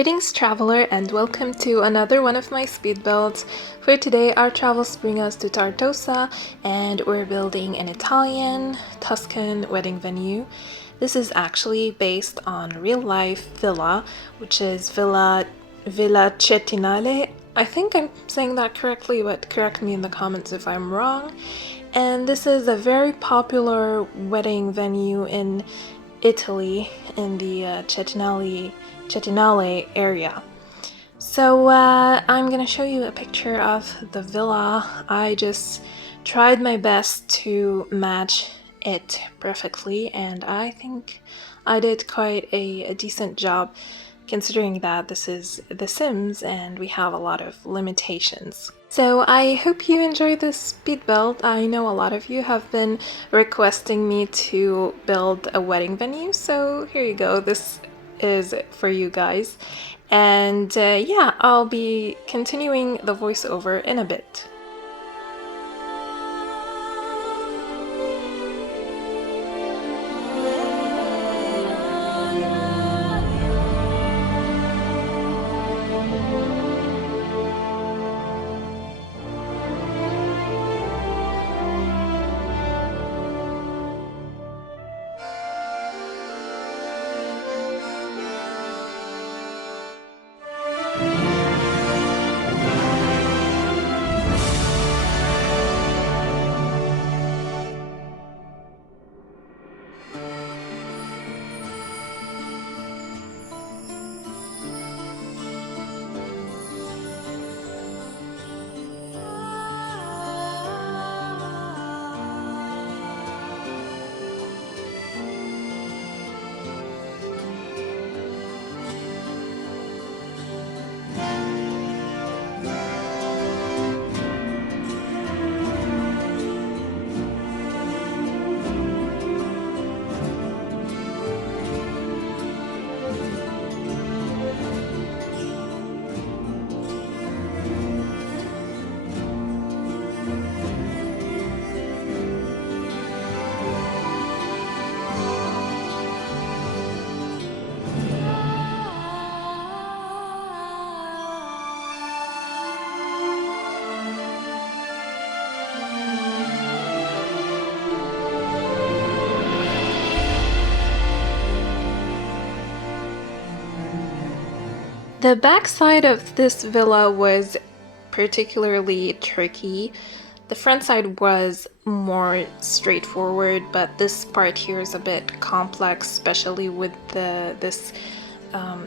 Greetings traveler and welcome to another one of my speed builds. For today our travels bring us to Tortosa and we're building an Italian Tuscan wedding venue. This is actually based on a real life villa, which is Villa Cetinale. I think I'm saying that correctly, but correct me in the comments if I'm wrong. And this is a very popular wedding venue in Italy, in the Cetinale area. So I'm gonna show you a picture of the villa. I just tried my best to match it perfectly, and I think I did quite a decent job, considering that this is The Sims and we have a lot of limitations. So I hope you enjoy this speed build. I know a lot of you have been requesting me to build a wedding venue, so here you go. This is for you guys. And yeah, I'll be continuing the voiceover in a bit. The backside of this villa was particularly tricky. The front side was more straightforward, but this part here is a bit complex, especially with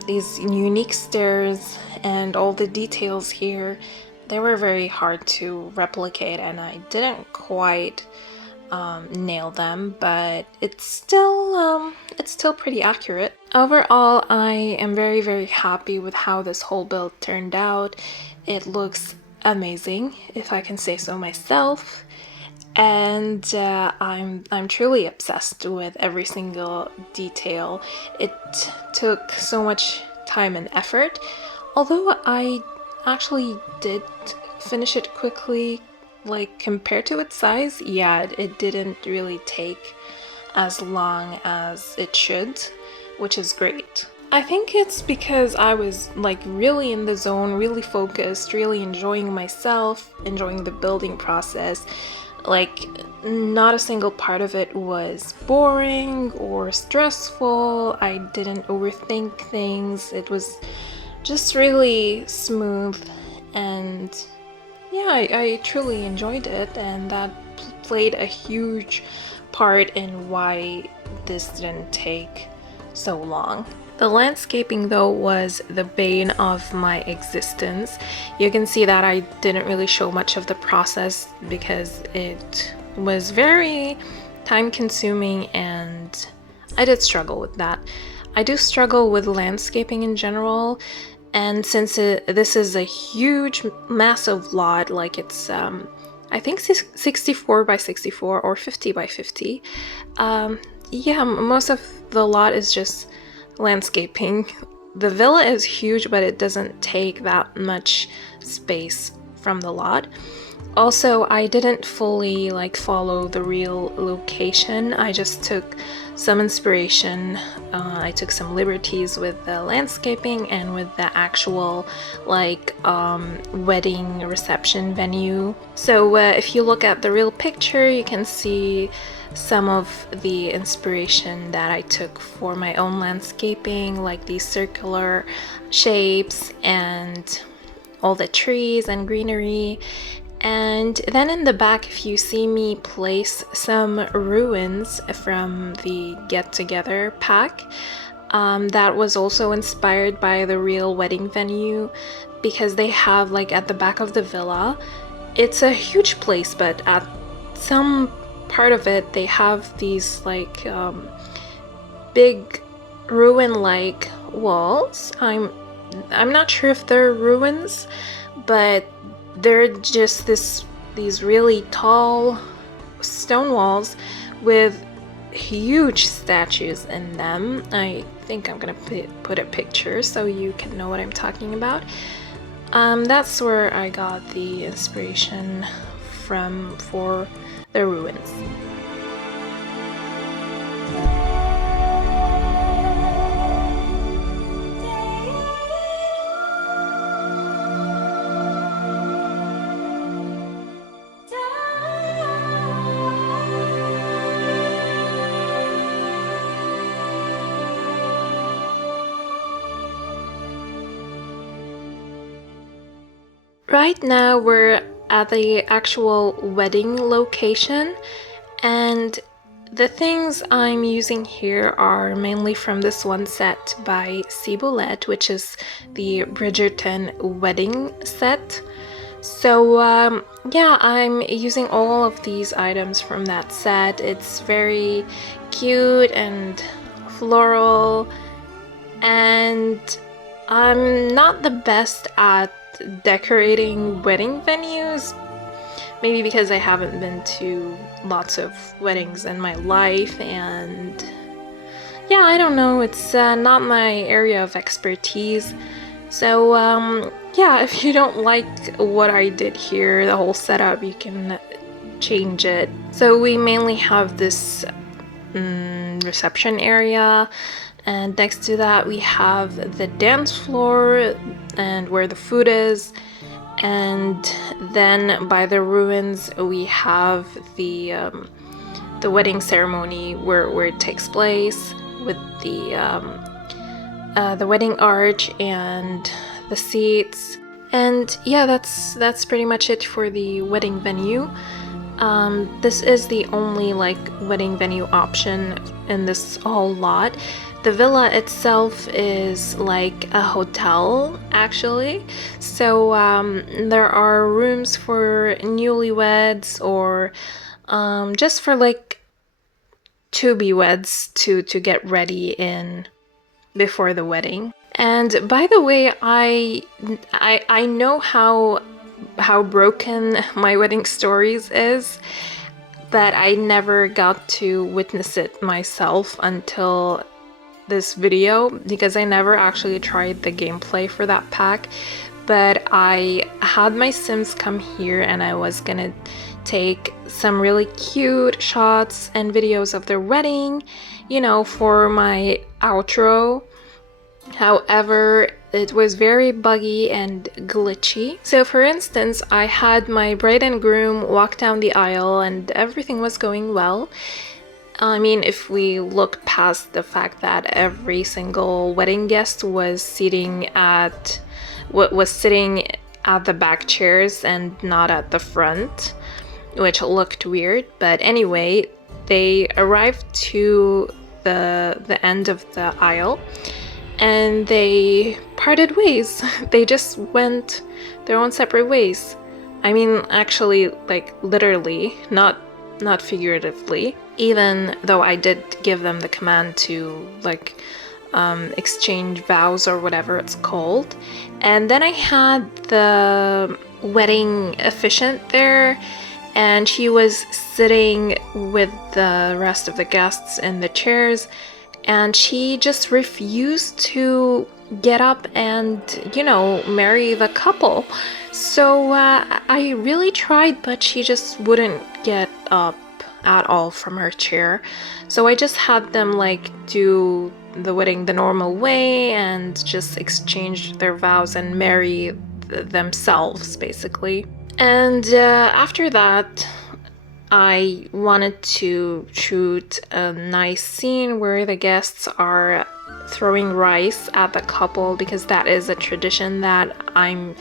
these unique stairs and all the details here. They were very hard to replicate, and I didn't quite nail them, but it's still pretty accurate. Overall, I am very happy with how this whole build turned out. It looks amazing, if I can say so myself, and I'm truly obsessed with every single detail. It took so much time and effort, although I actually did finish it quickly. Like, compared to its size, yeah, it didn't really take as long as it should, which is great. I think it's because I was like really in the zone, really focused, really enjoying myself, enjoying the building process. Like, not a single part of it was boring or stressful. I didn't overthink things. It was just really smooth, and yeah, I truly enjoyed it, and that played a huge part in why this didn't take so long. The landscaping though was the bane of my existence. You can see that I didn't really show much of the process because it was very time consuming, and I did struggle with that. I do struggle with landscaping in general. And since this is a huge, massive lot, like it's, I think 64 by 64 or 50 by 50, yeah, most of the lot is just landscaping. The villa is huge, but it doesn't take that much space from the lot. Also, I didn't fully like follow the real location. I just took some inspiration. I took some liberties with the landscaping and with the actual like wedding reception venue. So if you look at the real picture, you can see some of the inspiration that I took for my own landscaping, like these circular shapes and all the trees and greenery. And then in the back, if you see me place some ruins from the Get Together pack, that was also inspired by the real wedding venue, because they have, like, at the back of the villa, it's a huge place, but at some part of it they have these like big ruin-like walls. I'm not sure if they're ruins, but they're just these really tall stone walls with huge statues in them. I think I'm gonna put a picture so you can know what I'm talking about. That's where I got the inspiration from for the ruins. Right now we're at the actual wedding location, and the things I'm using here are mainly from this one set by Ciboulette, which is the Bridgerton wedding set. So yeah, I'm using all of these items from that set. It's very cute and floral, and I'm not the best at decorating wedding venues, maybe because I haven't been to lots of weddings in my life, and yeah, I don't know, it's not my area of expertise. So yeah, if you don't like what I did here, the whole setup, you can change it. So we mainly have this reception area, and next to that we have the dance floor and where the food is, and then by the ruins we have the wedding ceremony where it takes place, with the wedding arch and the seats. And yeah, that's pretty much it for the wedding venue. This is the only like wedding venue option in this whole lot. The villa itself is like a hotel, actually. So there are rooms for newlyweds or just for like to-be-weds to get ready in before the wedding. And by the way, I know how broken my wedding stories is, but I never got to witness it myself until this video, because I never actually tried the gameplay for that pack. But I had my Sims come here and I was gonna take some really cute shots and videos of their wedding, you know, for my outro. However, it was very buggy and glitchy. So for instance, I had my bride and groom walk down the aisle and everything was going well. I mean, if we look past the fact that every single wedding guest was sitting at the back chairs and not at the front, which looked weird. But anyway, they arrived to the end of the aisle and they parted ways. They just went their own separate ways. I mean, actually, like literally, not figuratively, even though I did give them the command to like exchange vows or whatever it's called. And then I had the wedding officiant there, and she was sitting with the rest of the guests in the chairs, and she just refused to get up and, you know, marry the couple. So I really tried, but she just wouldn't get up at all from her chair. So I just had them like do the wedding the normal way and just exchange their vows and marry themselves, basically. And after that, I wanted to shoot a nice scene where the guests are throwing rice at the couple, because that is a tradition that I'm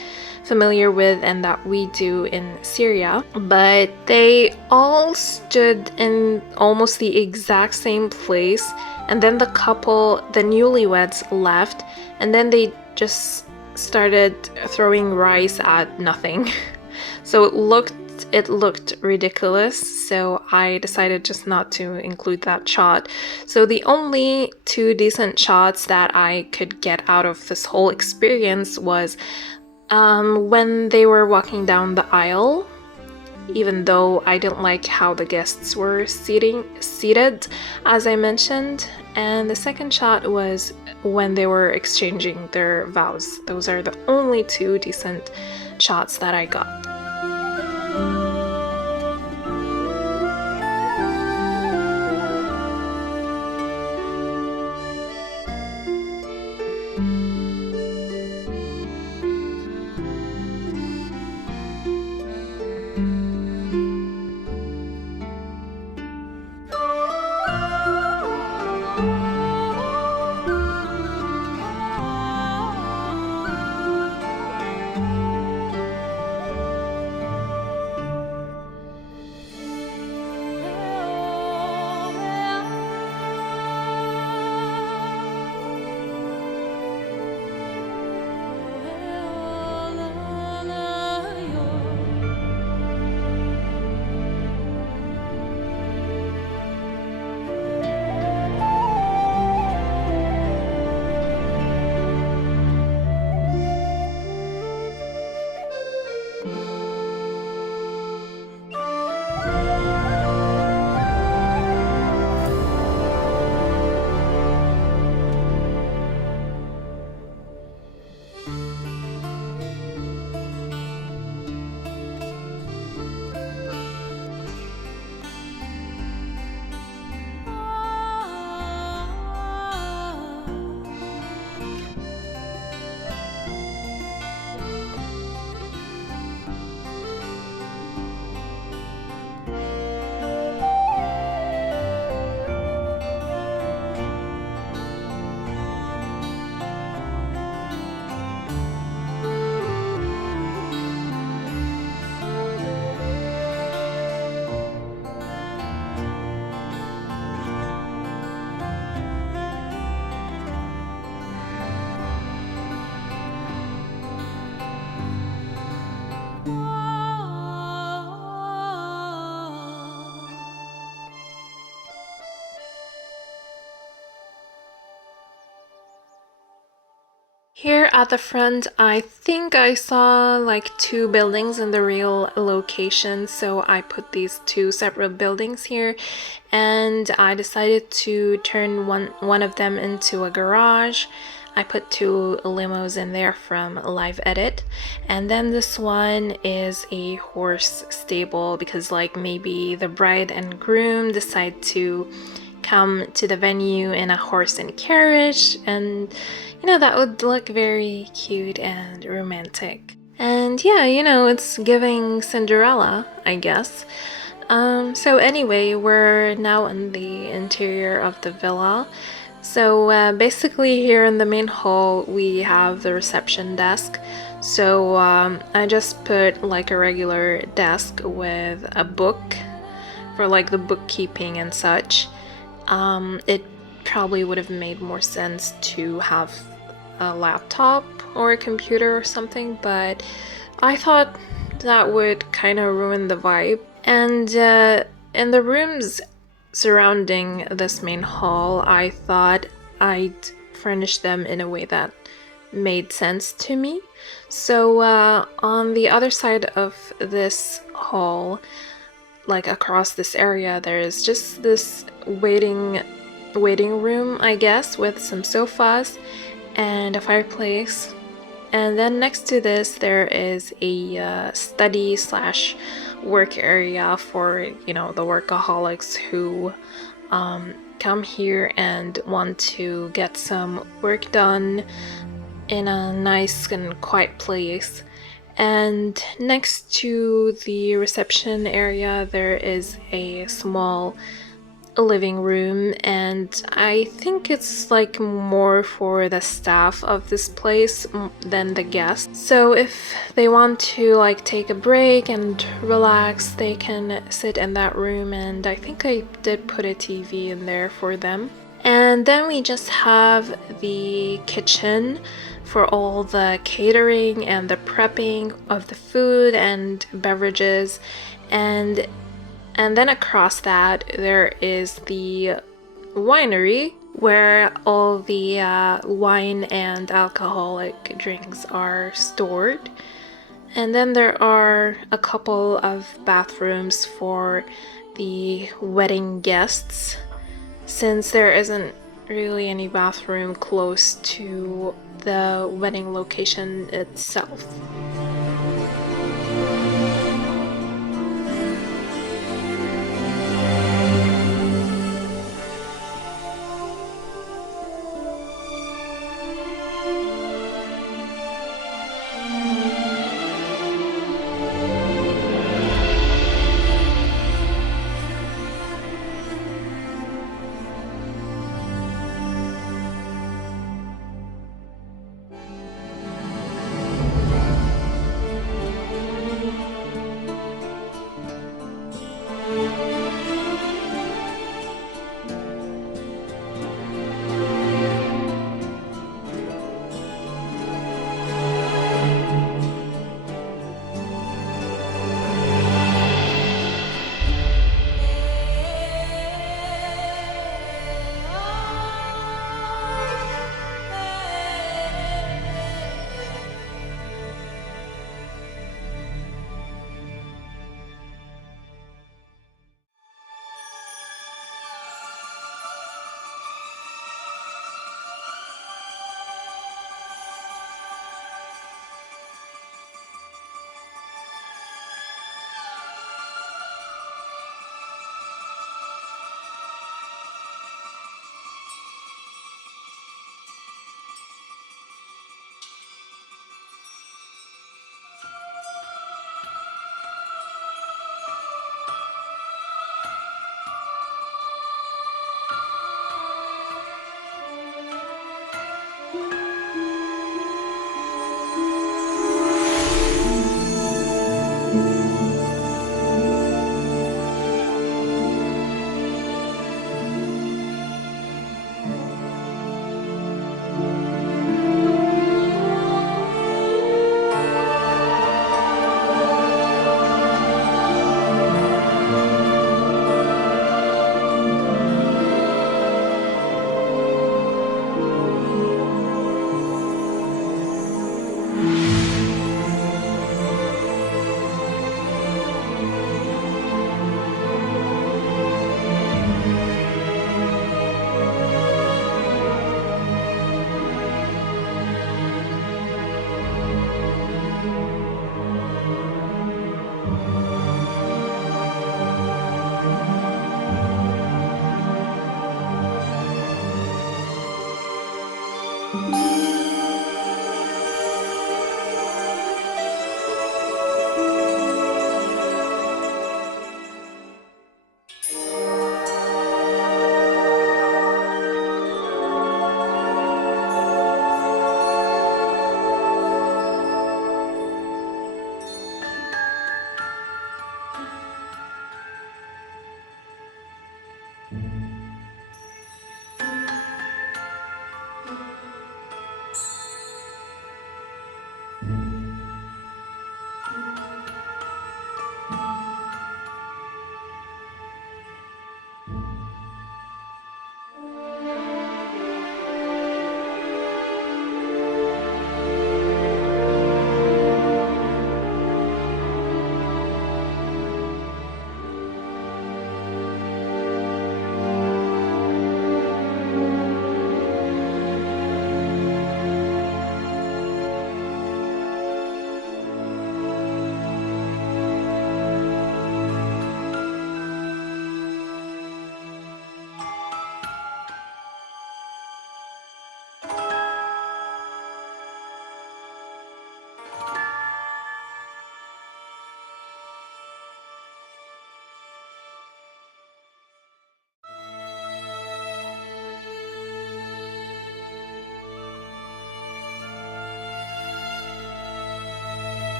familiar with and that we do in Syria. But they all stood in almost the exact same place, and then the couple, the newlyweds, left, and then they just started throwing rice at nothing. So it looked ridiculous, so I decided just not to include that shot. So the only two decent shots that I could get out of this whole experience was when they were walking down the aisle, even though I didn't like how the guests were seated, as I mentioned. And the second shot was when they were exchanging their vows. Those are the only two decent shots that I got. Here at the front, I think I saw like two buildings in the real location, so I put these two separate buildings here, and I decided to turn one of them into a garage. I put two limos in there from Live Edit, and then this one is a horse stable, because like maybe the bride and groom decide to come to the venue in a horse and carriage, and you know, that would look very cute and romantic. And yeah, you know, it's giving Cinderella, I guess. So anyway, we're now in the interior of the villa. So basically here in the main hall we have the reception desk. So I just put like a regular desk with a book for like the bookkeeping and such. It probably would have made more sense to have a laptop or a computer or something, but I thought that would kind of ruin the vibe. And in the rooms surrounding this main hall, I thought I'd furnish them in a way that made sense to me. So on the other side of this hall, like across this area, there's just this waiting room, I guess, with some sofas and a fireplace. And then next to this, there is a study slash work area for, you know, the workaholics who come here and want to get some work done in a nice and quiet place. And next to the reception area, there is a small living room, and I think it's like more for the staff of this place than the guests. So if they want to like take a break and relax, they can sit in that room, and I think I did put a TV in there for them. And then we just have the kitchen for all the catering and the prepping of the food and beverages, and then across that there is the winery where all the wine and alcoholic drinks are stored. And then there are a couple of bathrooms for the wedding guests, since there isn't really any bathroom close to the wedding location itself.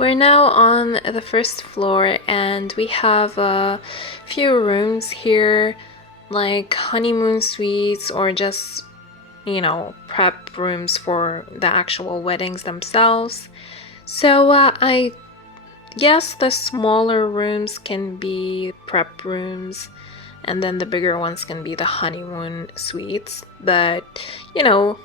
We're now on the first floor and we have a few rooms here, like honeymoon suites or just, you know, prep rooms for the actual weddings themselves. So I guess the smaller rooms can be prep rooms and then the bigger ones can be the honeymoon suites. But, you know,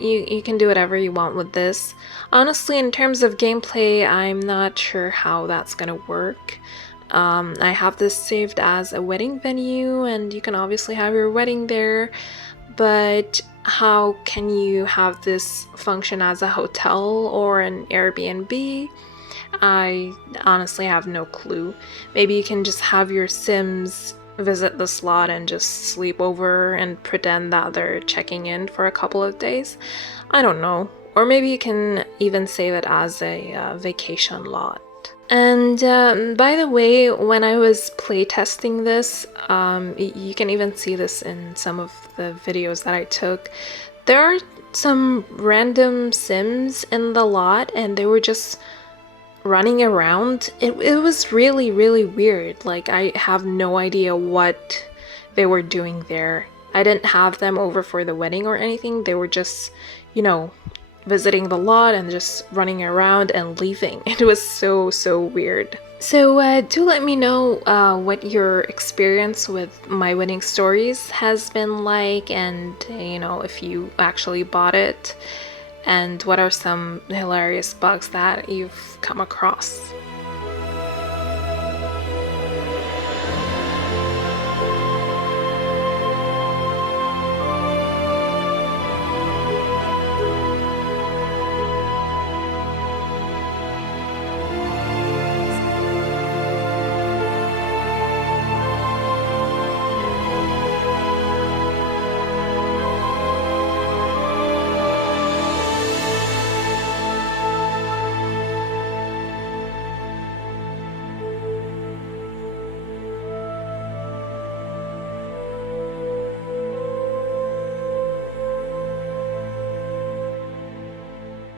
you can do whatever you want with this. Honestly, in terms of gameplay, I'm not sure how that's gonna work. I have this saved as a wedding venue and you can obviously have your wedding there, but how can you have this function as a hotel or an Airbnb? I honestly have no clue. Maybe you can just have your Sims visit the slot and just sleep over and pretend that they're checking in for a couple of days. I don't know. Or maybe you can even save it as a vacation lot. And by the way, when I was playtesting this, you can even see this in some of the videos that I took. There are some random Sims in the lot and they were just running around. It was really, really weird. Like, I have no idea what they were doing there. I didn't have them over for the wedding or anything. They were just, you know, visiting the lot and just running around and leaving. It was so weird. So do let me know what your experience with My Wedding Stories has been like, and you know, if you actually bought it, and what are some hilarious bugs that you've come across.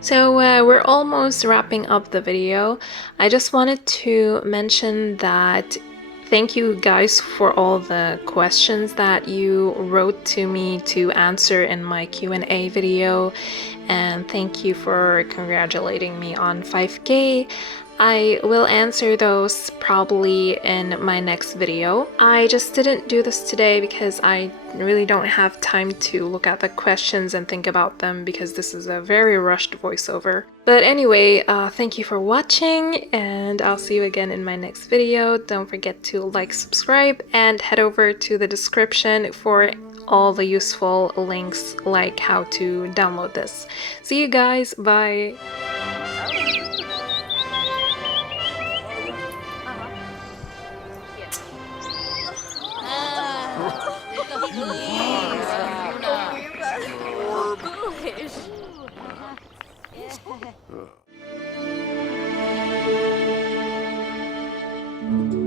So we're almost wrapping up the video. I just wanted to mention that thank you guys for all the questions that you wrote to me to answer in my Q&A video, and thank you for congratulating me on 5K. I will answer those probably in my next video. I just didn't do this today because I really don't have time to look at the questions and think about them because this is a very rushed voiceover. But anyway, thank you for watching and I'll see you again in my next video. Don't forget to like, subscribe, and head over to the description for all the useful links like how to download this. See you guys, bye! Huh.